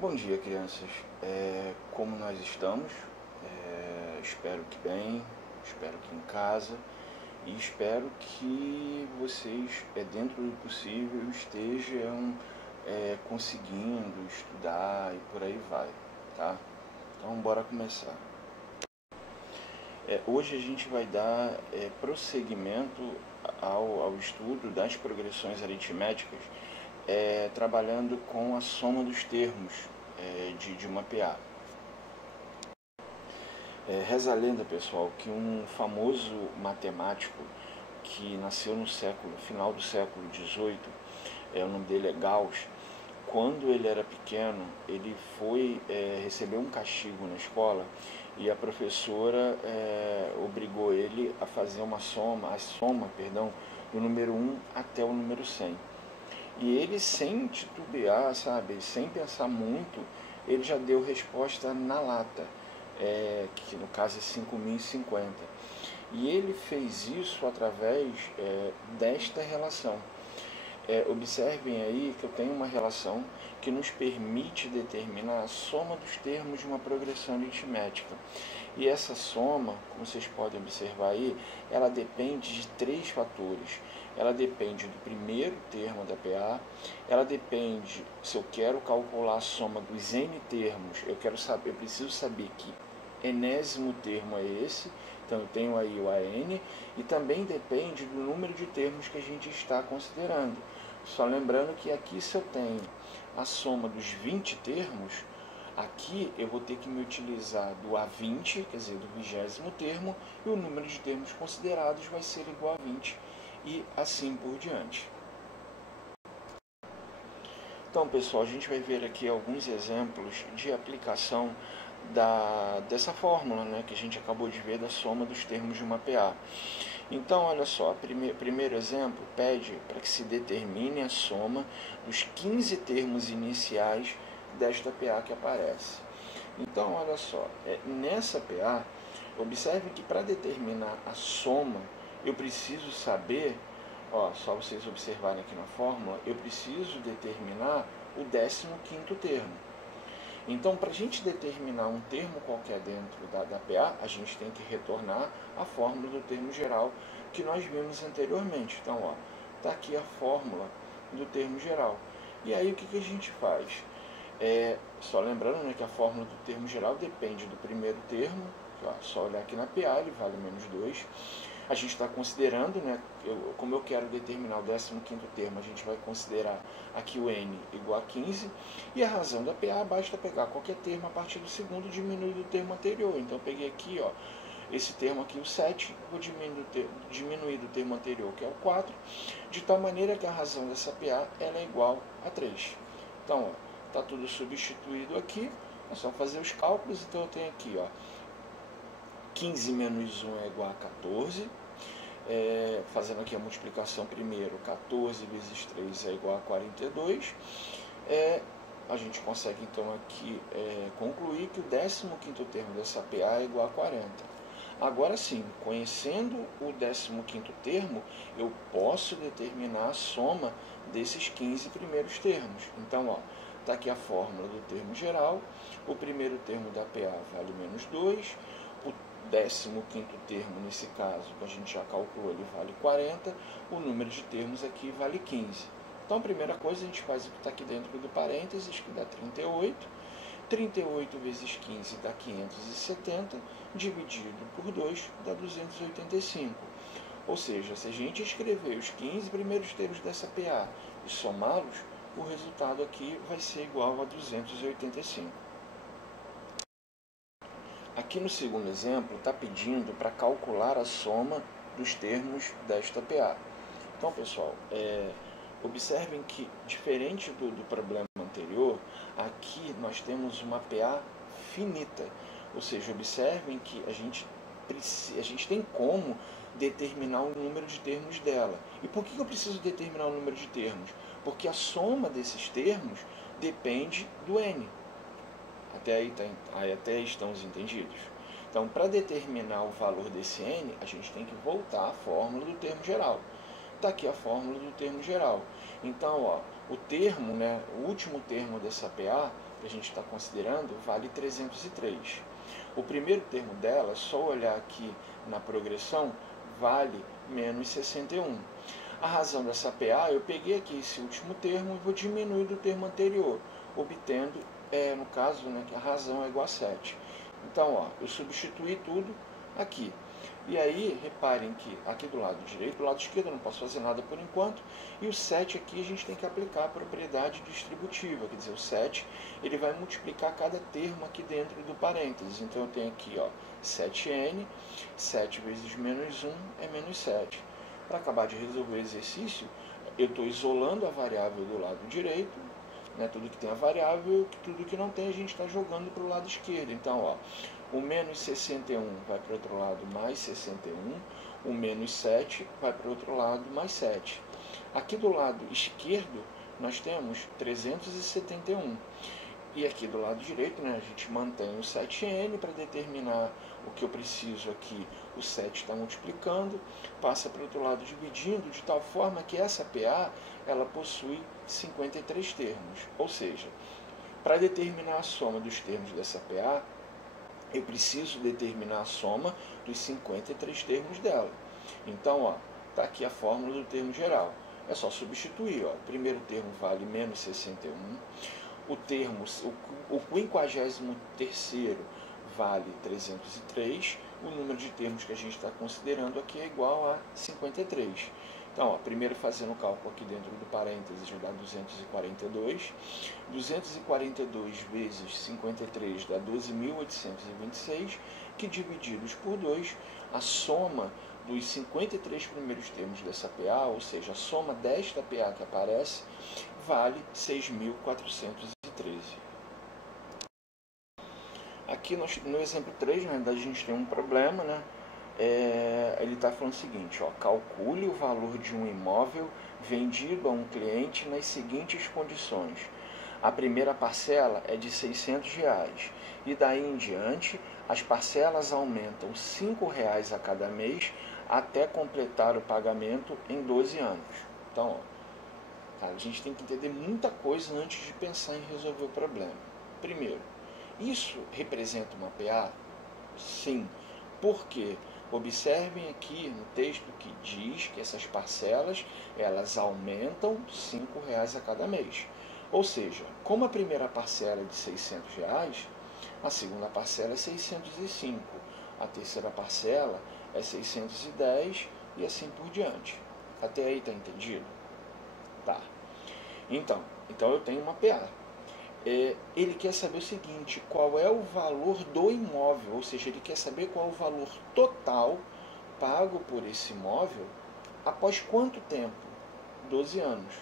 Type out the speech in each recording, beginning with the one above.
Bom dia, crianças. Como nós estamos? Espero que bem, espero que em casa e espero que vocês, dentro do possível, estejam conseguindo estudar e por aí vai, tá? Então, bora começar. Hoje a gente vai dar prosseguimento ao estudo das progressões aritméticas, trabalhando com a soma dos termos de uma PA. Reza a lenda, pessoal, que um famoso matemático que nasceu no final do século XVIII, o nome dele é Gauss. Quando ele era pequeno, ele recebeu um castigo na escola e a professora obrigou ele a fazer a soma do número 1 até o número 100. E ele, sem titubear, sabe, sem pensar muito, ele já deu resposta na lata, que no caso é 5050. E ele fez isso através desta relação. Observem aí que eu tenho uma relação que nos permite determinar a soma dos termos de uma progressão aritmética. E essa soma, como vocês podem observar aí, ela depende de 3 fatores. Ela depende do primeiro termo da PA, ela depende, se eu quero calcular a soma dos n termos, eu preciso saber que enésimo termo é esse, então eu tenho aí o AN, e também depende do número de termos que a gente está considerando. Só lembrando que aqui, se eu tenho a soma dos 20 termos, aqui eu vou ter que me utilizar do A20, quer dizer, do 20º termo, e o número de termos considerados vai ser igual a 20, e assim por diante. Então, pessoal, a gente vai ver aqui alguns exemplos de aplicação dessa fórmula, né, que a gente acabou de ver, da soma dos termos de uma PA. Então, olha só, primeiro exemplo pede para que se determine a soma dos 15 termos iniciais desta PA que aparece. Então, olha só, nessa PA, observe que para determinar a soma, eu preciso saber, só vocês observarem aqui na fórmula, eu preciso determinar o 15º termo. Então, para a gente determinar um termo qualquer dentro da PA, a gente tem que retornar a fórmula do termo geral que nós vimos anteriormente. Então, está aqui a fórmula do termo geral. E aí, o que a gente faz? Só lembrando, né, que a fórmula do termo geral depende do primeiro termo. Só olhar aqui na PA, ele vale menos 2. A gente está considerando, né, como eu quero determinar o 15º termo, a gente vai considerar aqui o n igual a 15, e a razão da PA, basta pegar qualquer termo a partir do segundo diminuir do termo anterior. Então eu peguei aqui, esse termo aqui, o 7, vou diminuir do termo anterior, que é o 4, de tal maneira que a razão dessa PA ela é igual a 3. Então, está tudo substituído aqui, é só fazer os cálculos. Então eu tenho aqui, 15 menos 1 é igual a 14, fazendo aqui a multiplicação primeiro, 14 vezes 3 é igual a 42, a gente consegue então aqui concluir que o 15º termo dessa PA é igual a 40. Agora sim, conhecendo o 15º termo, eu posso determinar a soma desses 15 primeiros termos. Então, está aqui a fórmula do termo geral, o primeiro termo da PA vale menos 2, o 15º termo, nesse caso, que a gente já calculou, ele vale 40, o número de termos aqui vale 15. Então, a primeira coisa, a gente faz o que está aqui dentro do parênteses, que dá 38. 38 vezes 15 dá 570, dividido por 2 dá 285. Ou seja, se a gente escrever os 15 primeiros termos dessa PA e somá-los, o resultado aqui vai ser igual a 285. Aqui no segundo exemplo, está pedindo para calcular a soma dos termos desta PA. Então, pessoal, observem que, diferente do problema anterior, aqui nós temos uma PA finita. Ou seja, observem que a gente tem como determinar o número de termos dela. E por que eu preciso determinar o número de termos? Porque a soma desses termos depende do n. Até aí estamos entendidos? Então, para determinar o valor desse n, a gente tem que voltar à fórmula do termo geral. Está aqui a fórmula do termo geral. Então, o termo, né, o último termo dessa PA, que a gente está considerando, vale 303. O primeiro termo dela, só olhar aqui na progressão, vale menos 61. A razão dessa PA, eu peguei aqui esse último termo e vou diminuir do termo anterior, obtendo, no caso, né, que a razão é igual a 7. Então, ó, eu substituí tudo aqui. E aí, reparem que aqui do lado direito, do lado esquerdo eu não posso fazer nada por enquanto, e o 7 aqui a gente tem que aplicar a propriedade distributiva, quer dizer, o 7 ele vai multiplicar cada termo aqui dentro do parênteses. Então eu tenho aqui, ó, 7n, 7 vezes menos 1 é menos 7. Para acabar de resolver o exercício, eu estou isolando a variável do lado direito, né, tudo que tem a variável, tudo que não tem a gente está jogando para o lado esquerdo. Então, ó, o menos 61 vai para o outro lado mais 61, o menos 7 vai para o outro lado mais 7. Aqui do lado esquerdo nós temos 371. E aqui do lado direito, né, a gente mantém o 7n para determinar o que eu preciso aqui. O 7 está multiplicando, passa para o outro lado dividindo, de tal forma que essa PA ela possui 53 termos. Ou seja, para determinar a soma dos termos dessa PA, eu preciso determinar a soma dos 53 termos dela. Então, está aqui a fórmula do termo geral. É só substituir. Ó. O primeiro termo vale menos 61. O 53º vale 303. O número de termos que a gente está considerando aqui é igual a 53. Então, ó, primeiro fazendo o cálculo aqui dentro do parênteses, vai dar 242. 242 vezes 53 dá 12.826, que divididos por 2, a soma dos 53 primeiros termos dessa PA, ou seja, a soma desta PA que aparece, vale 6.413. Aqui no exemplo 3, na verdade, a gente tem um problema, né? Ele está falando o seguinte, ó, calcule o valor de um imóvel vendido a um cliente nas seguintes condições. A primeira parcela é de R$600 e daí em diante as parcelas aumentam R$5 a cada mês até completar o pagamento em 12 anos. Então, ó, a gente tem que entender muita coisa antes de pensar em resolver o problema. Primeiro, isso representa uma PA? Sim. Por quê? Observem aqui no texto que diz que essas parcelas elas aumentam R$5 a cada mês. Ou seja, como a primeira parcela é de R$600, a segunda parcela é 605, a terceira parcela é 610 e assim por diante. Até aí está entendido? Tá. Então eu tenho uma PA. Ele quer saber o seguinte, qual é o valor do imóvel, ou seja, ele quer saber qual é o valor total pago por esse imóvel após quanto tempo? 12 anos.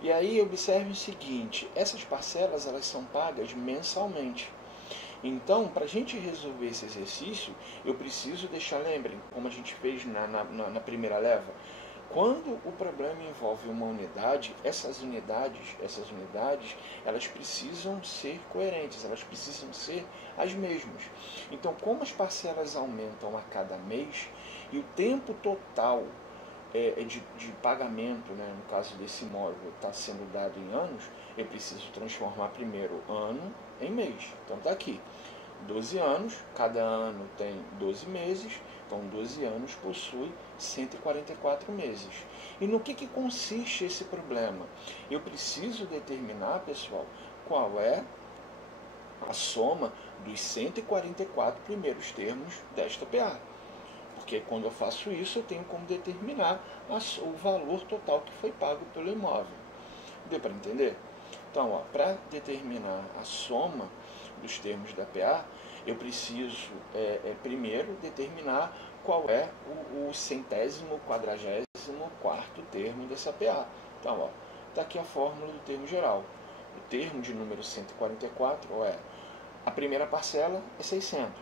E aí observe o seguinte, essas parcelas elas são pagas mensalmente. Então, para a gente resolver esse exercício, eu preciso deixar, lembrem, como a gente fez na primeira leva, quando o problema envolve uma unidade, essas unidades, elas precisam ser coerentes, elas precisam ser as mesmas. Então, como as parcelas aumentam a cada mês e o tempo total de pagamento, né, no caso desse imóvel, está sendo dado em anos, eu preciso transformar primeiro ano em mês. Então, está aqui, 12 anos, cada ano tem 12 meses, então 12 anos possui 144 meses. E no que consiste esse problema? Eu preciso determinar, pessoal, qual é a soma dos 144 primeiros termos desta PA. Porque quando eu faço isso, eu tenho como determinar o valor total que foi pago pelo imóvel. Deu para entender? Então, para determinar a soma dos termos da PA, eu preciso primeiro determinar qual é o 144º termo dessa PA. Então, está aqui a fórmula do termo geral. O termo de número 144 a primeira parcela é 600,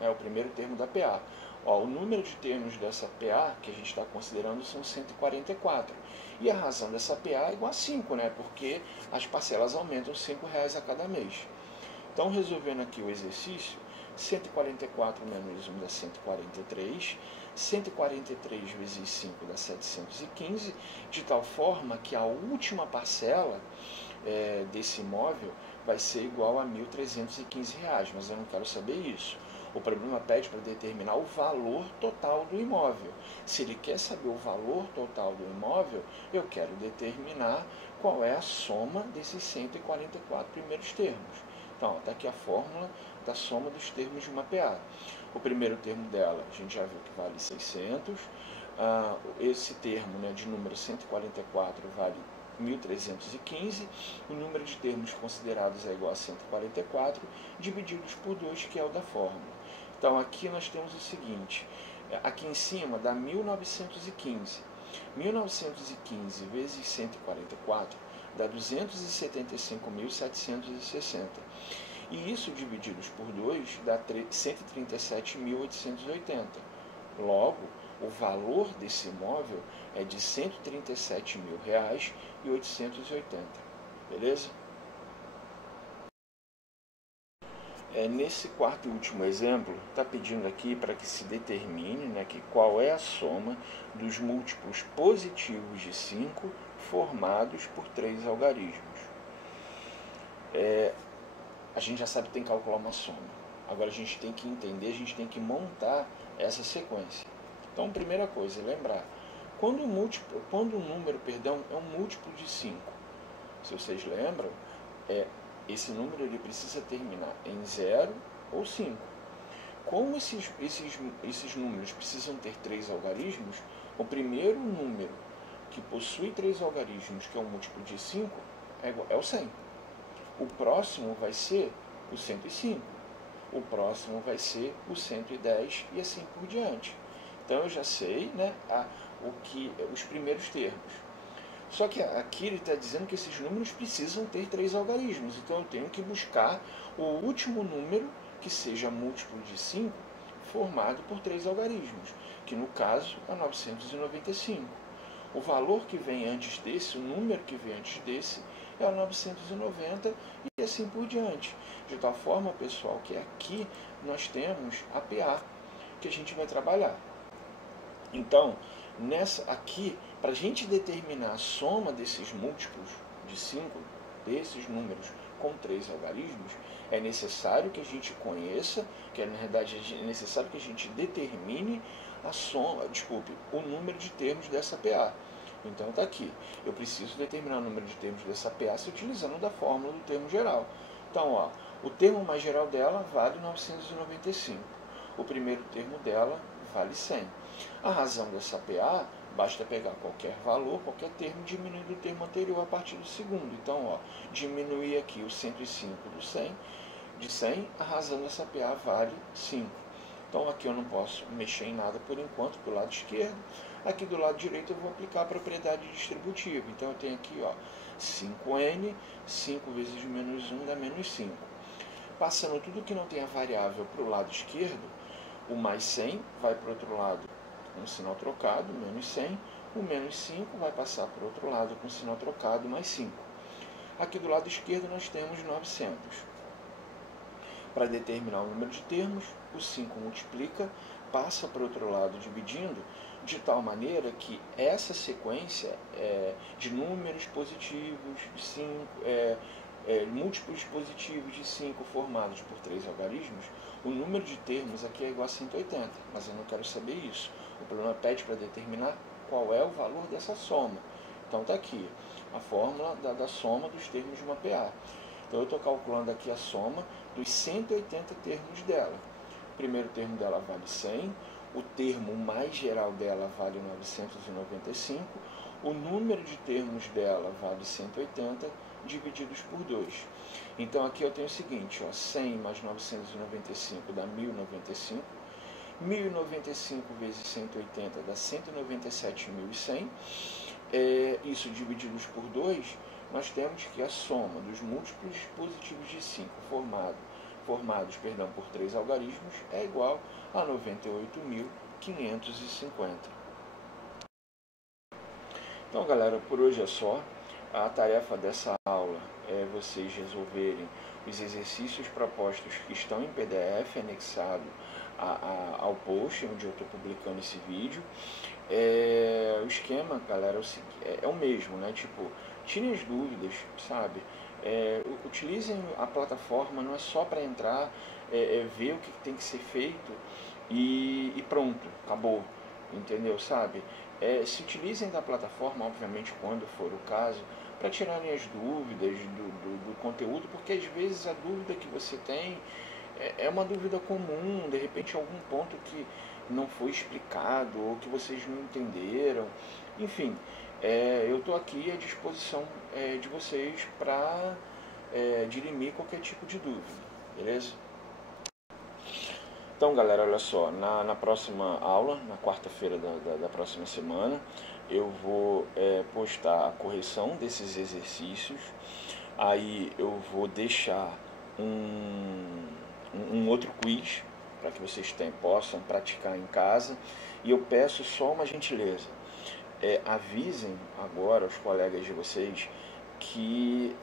é o primeiro termo da PA. O número de termos dessa PA que a gente está considerando são 144. E a razão dessa PA é igual a 5, né? Porque as parcelas aumentam R$5 a cada mês. Então, resolvendo aqui o exercício, 144 menos 1 dá 143, 143 vezes 5 dá 715, de tal forma que a última parcela desse imóvel vai ser igual a R$ 1.315, mas eu não quero saber isso. O problema pede para determinar o valor total do imóvel. Se ele quer saber o valor total do imóvel, eu quero determinar qual é a soma desses 144 primeiros termos. Então, está aqui a fórmula da soma dos termos de uma PA. O primeiro termo dela, a gente já viu que vale 600. Esse termo, né, de número 144 vale 1.315. O número de termos considerados é igual a 144, divididos por 2, que é o da fórmula. Então, aqui nós temos o seguinte. Aqui em cima dá 1915. 1915 vezes 144 dá 275.760. E isso divididos por 2 dá 137.880. Logo, o valor desse imóvel é de R$ 137.880. Beleza? Nesse quarto e último exemplo, está pedindo aqui para que se determine, né, qual é a soma dos múltiplos positivos de 5 formados por 3 algarismos. A gente já sabe que tem que calcular uma soma. Agora a gente tem que entender, a gente tem que montar essa sequência. Então, primeira coisa, lembrar, quando um número é um múltiplo de 5, se vocês lembram, esse número ele precisa terminar em 0 ou 5. Como esses números precisam ter 3 algarismos, o número que possui 3 algarismos, que é um múltiplo de 5, é o 100. O próximo vai ser o 105. O próximo vai ser o 110 e assim por diante. Então eu já sei, né, os primeiros termos. Só que aqui ele está dizendo que esses números precisam ter 3 algarismos. Então eu tenho que buscar o último número que seja múltiplo de 5 formado por 3 algarismos, que no caso é 995. O valor que vem antes desse, o número que vem antes desse, é o 990 e assim por diante. De tal forma, pessoal, que aqui nós temos a PA que a gente vai trabalhar. Então, aqui, para a gente determinar a soma desses múltiplos de 5, desses números com 3 algarismos, é necessário que a gente conheça, que na verdade é necessário que a gente determine o número de termos dessa PA. Então está aqui, eu preciso determinar o número de termos dessa PA se utilizando da fórmula do termo geral. Então, o termo mais geral dela vale 995, o primeiro termo dela vale 100. A razão dessa PA, basta pegar qualquer valor, qualquer termo, diminuindo o termo anterior a partir do segundo. Então, diminuir aqui o 105 de 100, a razão dessa PA vale 5. Então, aqui eu não posso mexer em nada por enquanto, do lado esquerdo. Aqui do lado direito eu vou aplicar a propriedade distributiva. Então, eu tenho aqui 5n, 5 vezes menos 1 dá menos 5. Passando tudo que não tem a variável para o lado esquerdo, o mais 100 vai para o outro lado com sinal trocado, menos 100. O menos 5 vai passar para o outro lado com sinal trocado, mais 5. Aqui do lado esquerdo nós temos 900. Para determinar o número de termos, o 5 multiplica, passa para o outro lado dividindo, de tal maneira que essa sequência de números positivos, de 5, múltiplos positivos de 5 formados por 3 algarismos, o número de termos aqui é igual a 180, mas eu não quero saber isso. O problema pede para determinar qual é o valor dessa soma. Então está aqui a fórmula da soma dos termos de uma PA. Então eu estou calculando aqui a soma dos 180 termos dela. O primeiro termo dela vale 100, o termo mais geral dela vale 995, o número de termos dela vale 180, divididos por 2. Então aqui eu tenho o seguinte, 100 mais 995 dá 1095, 1095 vezes 180 dá 197.100, isso divididos por 2, nós temos que a soma dos múltiplos positivos de 5 formados por 3 algarismos é igual a 98.550. Então, galera, por hoje é só. A tarefa dessa aula vocês resolverem os exercícios propostos que estão em PDF anexado ao post onde eu estou publicando esse vídeo. O esquema, galera, é o mesmo, né? Tipo, tirem as dúvidas, sabe? Utilizem a plataforma, não é só para entrar, ver o que tem que ser feito e pronto, acabou, entendeu, sabe? Se utilizem da plataforma, obviamente, quando for o caso, para tirarem as dúvidas do conteúdo, porque às vezes a dúvida que você tem é uma dúvida comum, de repente algum ponto que não foi explicado ou que vocês não entenderam, enfim, eu estou aqui à disposição de vocês para dirimir qualquer tipo de dúvida, beleza? Então, galera, olha só, na próxima aula, na quarta-feira da próxima semana, eu vou postar a correção desses exercícios, aí eu vou deixar um outro quiz para que vocês possam praticar em casa, e eu peço só uma gentileza, avisem agora os colegas de vocês que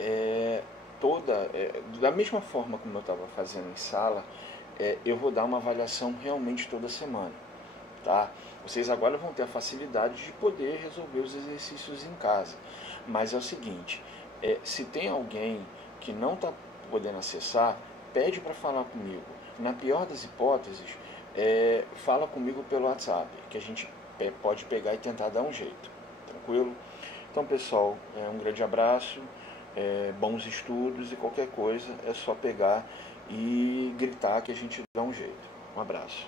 da mesma forma como eu estava fazendo em sala, eu vou dar uma avaliação realmente toda semana, tá? Vocês agora vão ter a facilidade de poder resolver os exercícios em casa, mas é o seguinte, se tem alguém que não está podendo acessar, pede para falar comigo. Na pior das hipóteses, fala comigo pelo WhatsApp, que a gente pode pegar e tentar dar um jeito, tranquilo? Então, pessoal, um grande abraço, bons estudos, e qualquer coisa é só pegar e gritar que a gente dá um jeito. Um abraço.